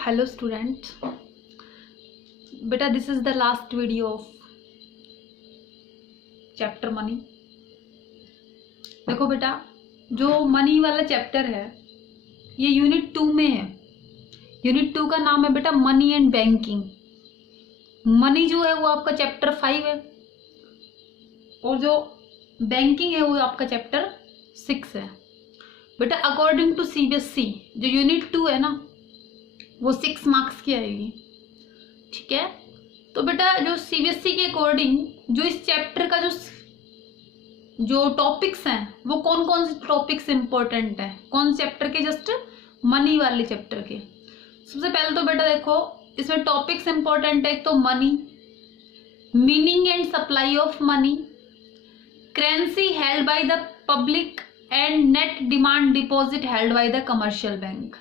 Hello students, beta this is the last video of chapter money. देखो बेटा, जो money वाला चैप्टर है ये यूनिट 2 में है। यूनिट 2 का नाम है बेटा मनी एंड बैंकिंग। मनी जो है वो आपका चैप्टर 5 है और जो बैंकिंग है वो आपका चैप्टर 6 है। बेटा अकॉर्डिंग टू सीबीएसई जो यूनिट 2 है ना वो 6 मार्क्स की आएगी, ठीक है। तो बेटा जो सीबीएसई के अकॉर्डिंग जो इस चैप्टर का जो टॉपिक्स हैं वो कौन कौन से टॉपिक्स इंपॉर्टेंट है, कौन चैप्टर के, जस्ट मनी वाले चैप्टर के। सबसे पहले तो बेटा देखो इसमें टॉपिक्स इंपॉर्टेंट है। एक तो money, meaning and supply of money, currency held by the public and net demand deposit held by the commercial bank.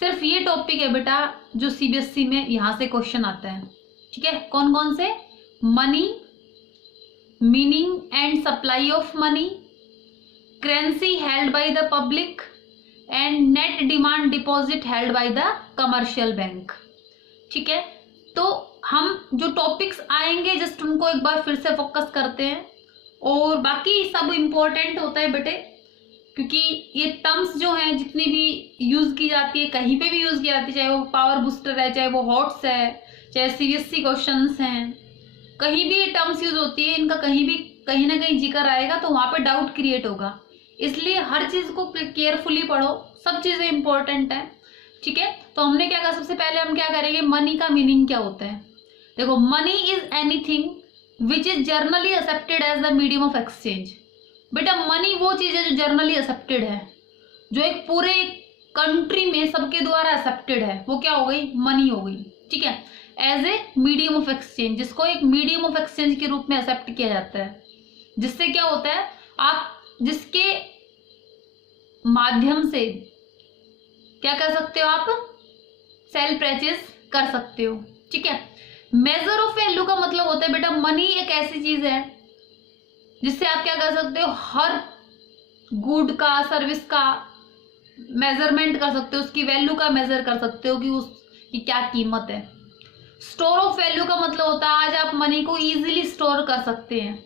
सिर्फ ये टॉपिक है बेटा जो सीबीएसई में यहां से क्वेश्चन आता है, ठीक है। कौन कौन से? Money, meaning and supply of money, currency held by the public and net demand deposit held by the commercial bank, ठीक है। तो हम जो टॉपिक्स आएंगे जस्ट उनको एक बार फिर से फोकस करते हैं और बाकी सब इंपॉर्टेंट होता है बेटे, क्योंकि ये टर्म्स जो हैं जितनी भी यूज की जाती है, कहीं पे भी यूज की जाती है, चाहे वो पावर बूस्टर है, चाहे वो हॉट्स है, चाहे सीबीएसई क्वेश्चंस हैं, कहीं भी ये टर्म्स यूज होती है, इनका कहीं भी कहीं ना कहीं जिक्र आएगा तो वहां पे डाउट क्रिएट होगा। इसलिए हर चीज को केयरफुली पढ़ो, सब चीजें इंपॉर्टेंट है, ठीक है। तो हमने क्या कहा, सबसे पहले हम क्या करेंगे, मनी का मीनिंग क्या होता है। देखो money is anything which is generally accepted as the medium of exchange. बेटा मनी वो चीज है जो जर्नली एक्सेप्टेड है, जो एक पूरे कंट्री में सबके द्वारा एक्सेप्टेड है, वो क्या हो गई, मनी हो गई, ठीक है। As a medium of exchange, जिसको एक मीडियम ऑफ एक्सचेंज के रूप में एक्सेप्ट किया जाता है, जिससे क्या होता है, आप जिसके माध्यम से क्या कर सकते हो, आप सेल परचेज कर सकते हो, ठीक है। मेजर ऑफ वैल्यू का मतलब होता है बेटा मनी एक ऐसी चीज है जिससे आप क्या कर सकते हो, हर गुड का, सर्विस का मेजरमेंट कर सकते हो, उसकी वैल्यू का मेजर कर सकते हो कि उसकी क्या कीमत है। स्टोर ऑफ वैल्यू का मतलब होता है आज आप मनी को इजीली स्टोर कर सकते हैं,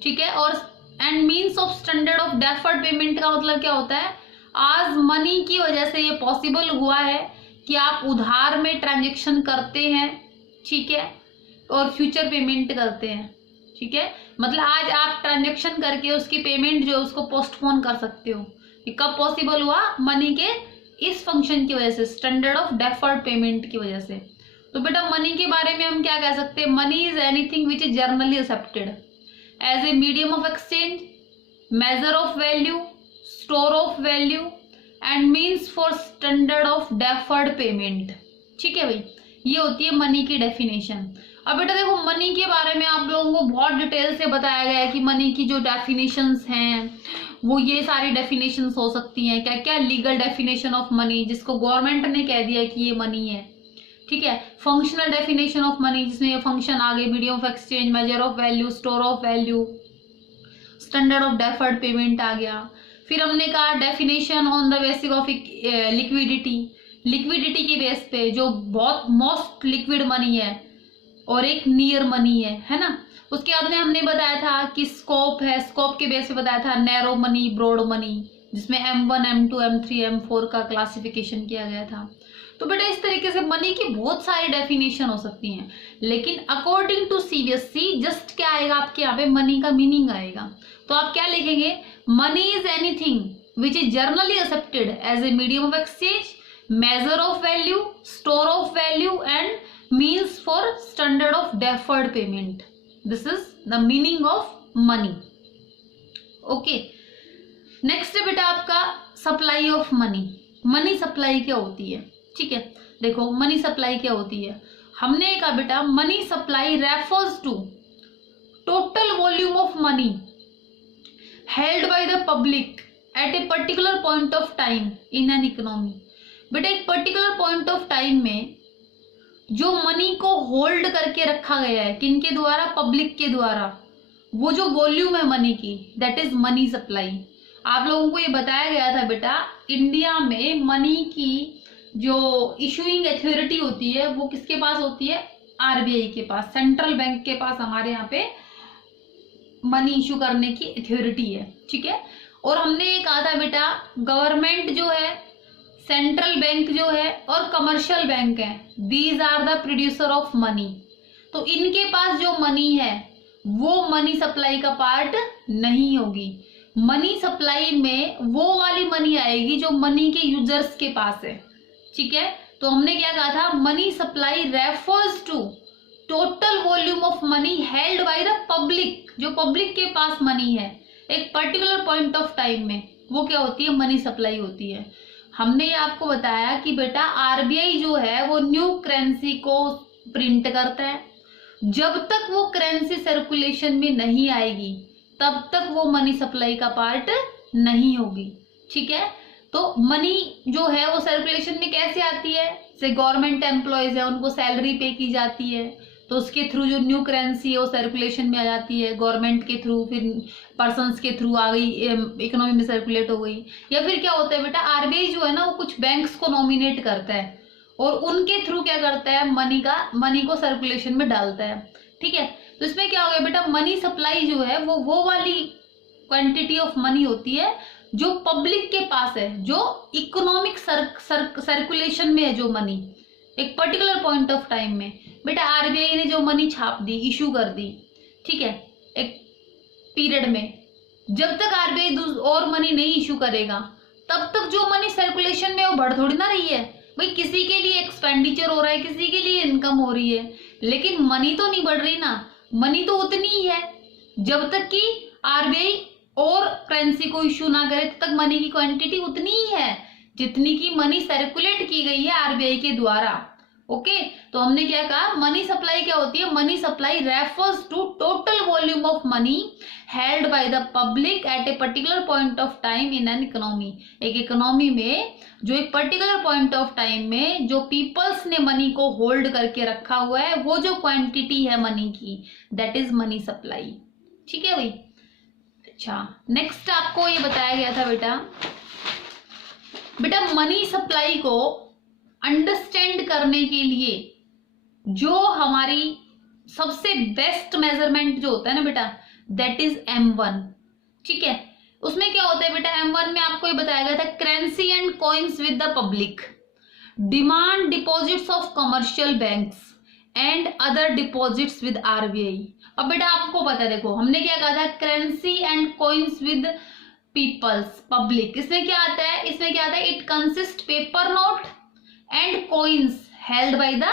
ठीक है। और and means of standard of deferred payment का मतलब क्या होता है, आज मनी की वजह से ये पॉसिबल हुआ है कि आप उधार में ट्रांजेक्शन करते हैं, ठीक है, और फ्यूचर पेमेंट करते हैं, ठीक है। मतलब आज आप ट्रांजेक्शन करके उसकी पेमेंट जो है उसको पोस्टपोन कर सकते हो। ये कब पॉसिबल हुआ, मनी के इस फंक्शन की वजह से, स्टैंडर्ड ऑफ डेफर्ड पेमेंट की वजह से। तो बेटा मनी के बारे में हम क्या कह सकते हैं, money is anything which is generally accepted as a medium of exchange, measure of value, store of value and means for standard of deferred payment, ठीक है भाई। ये होती है मनी की डेफिनेशन। अब बेटा देखो मनी के बारे में आप लोगों को बहुत डिटेल से बताया गया है कि मनी की जो डेफिनेशंस हैं वो ये सारी डेफिनेशंस हो सकती हैं, क्या क्या लीगल डेफिनेशन ऑफ मनी जिसको गवर्नमेंट ने कह दिया कि ये मनी है, ठीक है। फंक्शनल डेफिनेशन ऑफ मनी जिसमें ये फंक्शन आ गए, medium of exchange, measure of value, store of value, standard of deferred payment आ गया। फिर हमने कहा definition on the basis of liquidity, liquidity के बेस पे जो बहुत मोस्ट लिक्विड मनी है और एक नियर मनी है ना। उसके बाद में हमने बताया था कि स्कोप है, स्कोप के बेस पे बताया था नैरो मनी, ब्रॉड मनी, जिसमें M1, M2, M3, M4 का क्लासिफिकेशन किया गया था। तो बेटा इस तरीके से मनी की बहुत सारी डेफिनेशन हो सकती हैं, लेकिन अकॉर्डिंग टू सीबीएसई जस्ट क्या आएगा आपके यहाँ पे, मनी का मीनिंग आएगा। तो आप क्या लिखेंगे, money is anything which is generally accepted as a medium of exchange, measure of value, store of value and means for standard of deferred payment. This is the meaning of money. Okay. Next है बेटा आपका supply of money. Money supply क्या होती है, ठीक है। देखो money supply क्या होती है, हमने कहा बेटा money supply refers to total volume of money held by the public at a particular point of time in an economy. बेटा एक पर्टिकुलर पॉइंट ऑफ टाइम में जो मनी को होल्ड करके रखा गया है, किनके द्वारा, पब्लिक के द्वारा, वो जो वॉल्यूम है मनी की, दैट इज मनी सप्लाई। आप लोगों को ये बताया गया था बेटा इंडिया में मनी की जो इशूइंग अथॉरिटी होती है वो किसके पास होती है, आरबीआई के पास, सेंट्रल बैंक के पास हमारे यहाँ पे मनी इशू करने की अथॉरिटी है, ठीक है। और हमने ये कहा था बेटा गवर्नमेंट जो है, सेंट्रल बैंक जो है और कमर्शियल बैंक है, these are the producer of money. तो इनके पास जो मनी है वो मनी सप्लाई का पार्ट नहीं होगी। मनी सप्लाई में वो वाली मनी आएगी जो मनी के यूजर्स के पास है, ठीक है। तो हमने क्या कहा था, money supply refers to total volume of money held by the public, जो पब्लिक के पास मनी है एक पर्टिकुलर पॉइंट ऑफ टाइम में, वो क्या होती है, मनी सप्लाई होती है। हमने ये आपको बताया कि बेटा आरबीआई जो है वो न्यू करेंसी को प्रिंट करता है, जब तक वो करेंसी सर्कुलेशन में नहीं आएगी तब तक वो मनी सप्लाई का पार्ट नहीं होगी, ठीक है। तो मनी जो है वो सर्कुलेशन में कैसे आती है, से गवर्नमेंट एम्प्लॉयज है उनको सैलरी पे की जाती है, तो उसके थ्रू जो न्यू करेंसी है वो सर्कुलेशन में आ जाती है गवर्नमेंट के थ्रू, फिर पर्सन्स के थ्रू आ गई, इकोनॉमी में सर्कुलेट हो गई। या फिर क्या होता है बेटा, आरबीआई जो है ना वो कुछ बैंक्स को नॉमिनेट करता है और उनके थ्रू क्या करता है, मनी को सर्कुलेशन में डालता है, ठीक है। तो इसमें क्या हो गया बेटा, मनी सप्लाई जो है वो वाली क्वांटिटी ऑफ मनी होती है जो पब्लिक के पास है, जो इकोनॉमिक सर्कुलेशन में है, जो मनी एक पर्टिकुलर पॉइंट ऑफ टाइम में। बेटा आरबीआई ने जो मनी छाप दी, इशू कर दी, ठीक है, एक पीरियड में, जब तक आरबीआई और मनी नहीं इशू करेगा तब तक जो मनी सर्कुलेशन में वो बढ़ थोड़ी ना रही है भाई, किसी के लिए एक्सपेंडिचर हो रहा है, किसी के लिए इनकम हो रही है, लेकिन मनी तो नहीं बढ़ रही ना, मनी तो उतनी ही है। जब तक कि आरबीआई और करेंसी को इशू ना करे तब तक मनी की क्वांटिटी उतनी ही है जितनी की मनी सर्कुलेट की गई है आरबीआई के द्वारा, ओके। तो हमने क्या कहा, मनी सप्लाई क्या होती है, money supply refers to total volume of money held by the public at a particular point of time in an economy. एक इकोनॉमी में जो एक पर्टिकुलर पॉइंट ऑफ टाइम में जो पीपल्स ने मनी को होल्ड करके रखा हुआ है, वो जो क्वांटिटी है मनी की, दैट इज मनी सप्लाई, ठीक है भाई। अच्छा, नेक्स्ट आपको ये बताया गया था बेटा मनी सप्लाई को अंडरस्टैंड करने के लिए जो हमारी सबसे बेस्ट मेजरमेंट जो होता है ना बेटा, दैट इज M1, ठीक है। उसमें क्या होता है बेटा, M1 में आपको ये बताया गया था, currency and coins with the public, demand deposits of commercial banks and other deposits with RBI. अब बेटा आपको पता है, देखो हमने क्या कहा था, currency and coins with peoples, public. इसमें क्या आता है, it consist paper note and coins held by the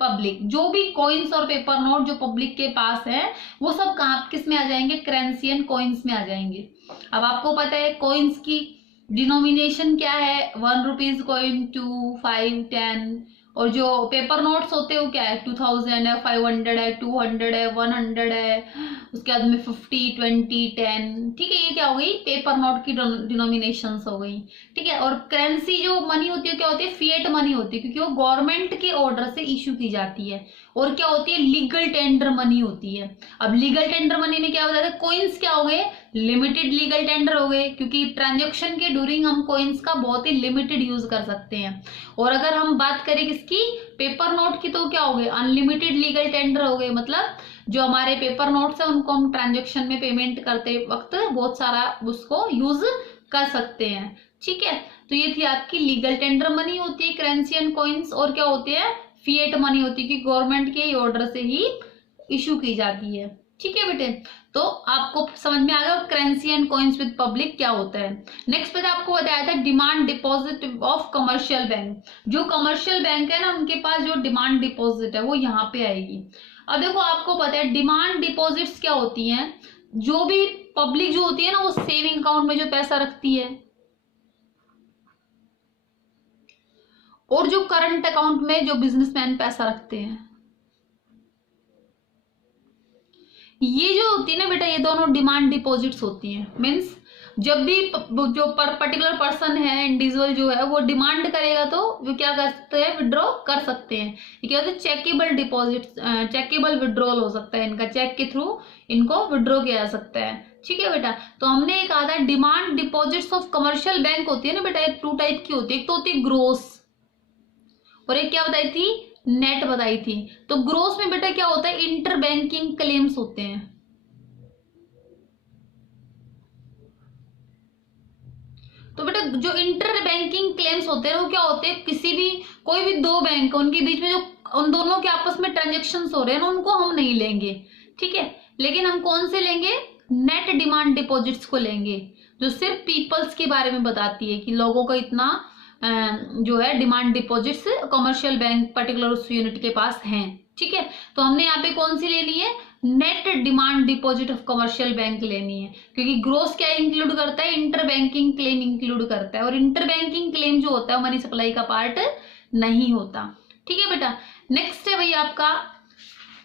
public. जो भी कॉइन्स और पेपर नोट जो पब्लिक के पास है वो सब कहाँ किस में आ जाएंगे, करेंसी एंड कॉइन्स में आ जाएंगे। अब आपको पता है कॉइन्स की डिनोमिनेशन क्या है, 1 रुपीज कॉइन, 2, 5, 10, और जो पेपर नोट्स होते हैं वो क्या है, 2000 है, 500 है, 200 है, 100 है, उसके बाद में 50, 20, 10, ठीक है। ये क्या हो गई, पेपर नोट की डिनोमिनेशंस हो गई, ठीक है। और करेंसी जो मनी होती है क्या होती है, फिएट मनी होती है, क्योंकि वो गवर्नमेंट के ऑर्डर से इशू की जाती है। और क्या होती है, लीगल टेंडर मनी होती है। अब लीगल टेंडर मनी में क्या हो जाता है, कोइंस क्या हो गए, लिमिटेड लीगल टेंडर हो गए, क्योंकि ट्रांजेक्शन के ड्यूरिंग हम कोइंस का बहुत ही लिमिटेड यूज कर सकते हैं। और अगर हम बात करें किसकी, पेपर नोट की, तो क्या हो गए, अनलिमिटेड लीगल टेंडर हो गए। मतलब जो हमारे पेपर नोट्स है उनको हम ट्रांजेक्शन में पेमेंट करते वक्त बहुत सारा उसको यूज कर सकते हैं, ठीक है। तो ये थी आपकी लीगल टेंडर मनी होती है करेंसी एंड कॉइन्स, और क्या होती है, फिएट मनी होती है कि गवर्नमेंट के ऑर्डर से ही इशू की जाती है, ठीक है बेटे। तो आपको समझ में आ गया currency and coins with public क्या होता है। नेक्स्ट पे आपको बताया था demand deposit of commercial bank. जो कमर्शियल बैंक है ना उनके पास जो डिमांड डिपॉजिट है वो यहाँ पे आएगी। अब देखो आपको पता है डिमांड डिपॉजिट्स क्या होती हैं, जो भी पब्लिक जो होती है ना वो सेविंग अकाउंट में जो पैसा रखती है, और जो करंट अकाउंट में जो बिजनेसमैन पैसा रखते हैं, ये जो होती है ना बेटा, ये दोनों डिमांड डिपॉजिट्स होती हैं। मीन्स जब भी जो पर्टिकुलर पर्सन है, इंडिविजुअल जो है वो डिमांड करेगा तो वो क्या कर सकते हैं, विड्रॉ कर सकते हैं। ये क्या होता है, चेकेबल डिपॉजिट, चेकेबल विड्रॉल हो सकता है इनका, चेक के थ्रू इनको विड्रॉ किया जा सकता है, ठीक है बेटा। तो हमने ये कहा था demand deposits of commercial bank होती है ना बेटा, एक 2 टाइप की होती है। एक तो होती है ग्रोस, और एक क्या बताई थी, नेट बताई थी। तो ग्रोस में बेटा क्या होता है, इंटर बैंकिंग क्लेम्स होते हैं। तो बेटा जो इंटर बैंकिंग क्लेम्स होते हैं वो क्या होते हैं, किसी भी कोई भी दो बैंक उनके बीच में जो उन दोनों के आपस में ट्रांजेक्शन हो रहे हैं ना, उनको हम नहीं लेंगे, ठीक है। लेकिन हम कौन से लेंगे, नेट डिमांड डिपॉजिट्स को लेंगे, जो सिर्फ पीपल्स के बारे में बताती है कि लोगों का इतना जो है demand deposits commercial bank particular उस यूनिट के पास हैं, ठीक है। तो हमने यहाँ पे कौन सी लेनी है, net demand deposit of commercial bank लेनी है, क्योंकि ग्रोस क्या इंक्लूड करता है, इंटर बैंकिंग क्लेम इंक्लूड करता है, और इंटर बैंकिंग क्लेम जो होता है मनी सप्लाई का पार्ट नहीं होता, ठीक है बेटा। नेक्स्ट है भाई आपका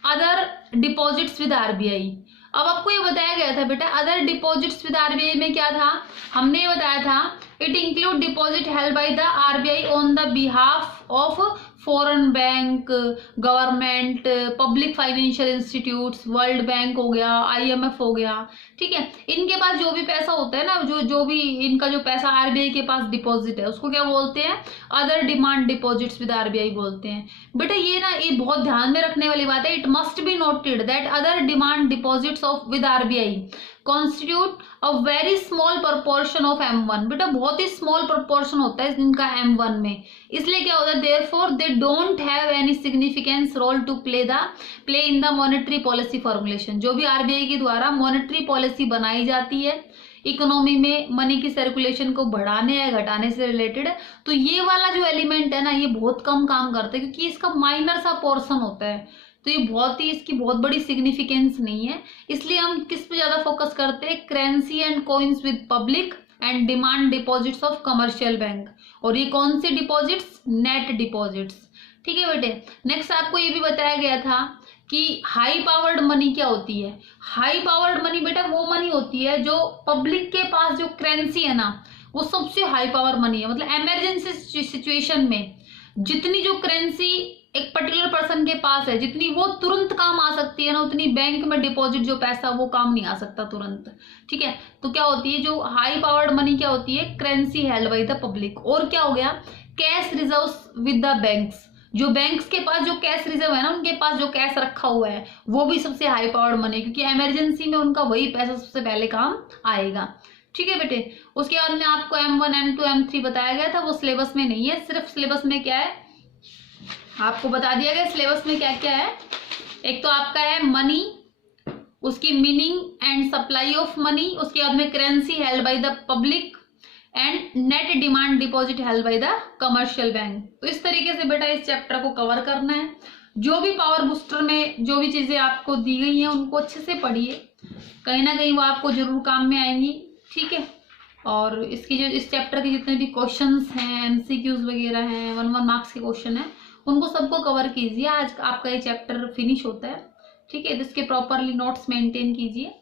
अदर डिपॉजिट्स विद आरबीआई। अब आपको ये बताया गया था बेटा अदर डिपॉजिट्स विद आरबीआई में क्या था, हमने ये बताया था it include deposit held by the RBI on the behalf of foreign bank, government, public financial institutes, world bank हो गया, आईएमएफ हो गया, ठीक है। इनके पास जो भी पैसा होता है ना, जो भी इनका जो पैसा आरबीआई के पास डिपॉजिट है उसको क्या बोलते हैं, other demand deposits with RBI बोलते हैं। बेटा ये ना ये बहुत ध्यान में रखने वाली बात है, it must be noted that other demand deposits of with RBI constitute a very small proportion of M1। बेटा बहुत ही स्मॉल प्रोपोर्शन होता है इनका M1 में, इसलिए क्या होता है therefore they don't have any significance role to play in the monetary policy formulation. जो भी आरबीआई के द्वारा मॉनेटरी पॉलिसी बनाई जाती है इकोनॉमी में मनी की सर्कुलेशन को बढ़ाने या घटाने से रिलेटेड, तो ये वाला जो एलिमेंट है ना ये बहुत कम काम करता है, क्योंकि इसका माइनर सा पोर्शन होता है, तो ये बहुत ही इसकी बहुत बड़ी सिग्निफिकेंस नहीं है। इसलिए हम किस पे ज्यादा फोकस करते हैं, currency and coins with public and demand deposits of commercial bank. और ये कौन से डिपॉजिट्स, नेट डिपॉजिट्स, ठीक है बेटे। नेक्स्ट आपको ये भी बताया गया था कि हाई पावर्ड मनी क्या होती है। हाई पावर्ड मनी बेटा वो मनी होती है जो पब्लिक के पास जो करेंसी है ना वो सबसे हाई पावर मनी है। मतलब इमरजेंसी सिचुएशन में जितनी जो करेंसी एक पर्टिकुलर पर्सन के पास है, जितनी वो तुरंत काम आ सकती है ना, उतनी बैंक में डिपॉजिट जो पैसा वो काम नहीं आ सकता तुरंत, ठीक है। तो क्या होती है जो हाई पावर्ड मनी क्या होती है, currency held by the public. और क्या हो गया, cash reserves with the banks. जो बैंक्स के पास जो कैश रिजर्व है ना, उनके पास जो कैश रखा हुआ है वो भी सबसे हाई पावर्ड मनी है, क्योंकि इमरजेंसी में उनका वही पैसा सबसे पहले काम आएगा, ठीक है बेटे। उसके बाद में आपको M1 M2 M3 बताया गया था, वो सिलेबस में नहीं है, सिर्फ सिलेबस में क्या है आपको बता दिया गया सिलेबस में क्या क्या है। एक तो आपका है मनी, उसकी meaning and supply of money, उसके बाद में currency held by the public and net demand deposit held by the commercial bank. तो इस तरीके से बेटा इस चैप्टर को कवर करना है। जो भी पावर बूस्टर में जो भी चीजें आपको दी गई हैं उनको अच्छे से पढ़िए, कहीं ना कहीं वो आपको जरूर काम में आएंगी, ठीक है। और इसकी जो इस चैप्टर के जितने भी क्वेश्चंस हैं, MCQs वगैरह हैं, 1 मार्क्स के क्वेश्चन है, उनको सबको कवर कीजिए। आज आपका ये चैप्टर फिनिश होता है, ठीक है। इसके प्रॉपरली नोट्स मेंटेन कीजिए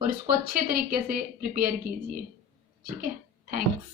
और इसको अच्छे तरीके से प्रिपेयर कीजिए, ठीक है। थैंक्स।